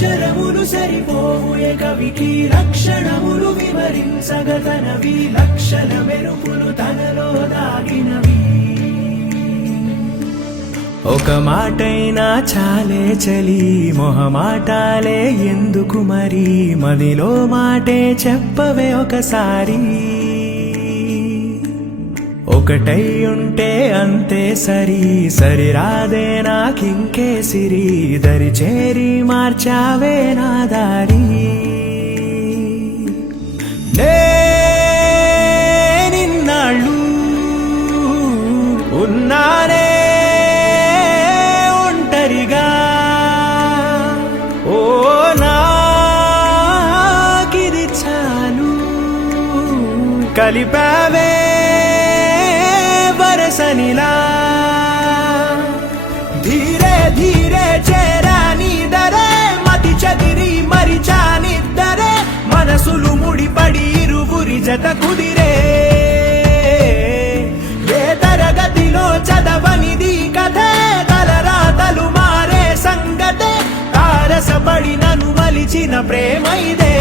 అక్షరములు సరిపోవు ఏ కవికి లక్షణములు వివరించగ తనవి లక్షణ మెరుపులు తనలో దాగినవి ఒక మాటైనా చాలే చలి మొహమాటాలే ఎందుకు మరి మదిలో మాటే చెప్పవే ఒకసారి ఒకటై ఉంటే అంతే సరి సరిరాదే నాకింకే సిరి దరి చేరి మార్చావే నా దారి నిన్నాళ్ళు ఉన్నానే ఒంటరిగా ఓ నాకిది చాలు కలిపావే వరసనిలా ధీరే ధీరే చేరాని దరే మతి చదిరి మరిచానిద్దరే మనసులు ముడిపడి ఇరువురి జత కుదిరే ఏ తరగతిలో చదవనిది కథే తలరాతలు మారే సంగతే తారసపడి నన్ను మలిచిన ప్రేమ ఇదే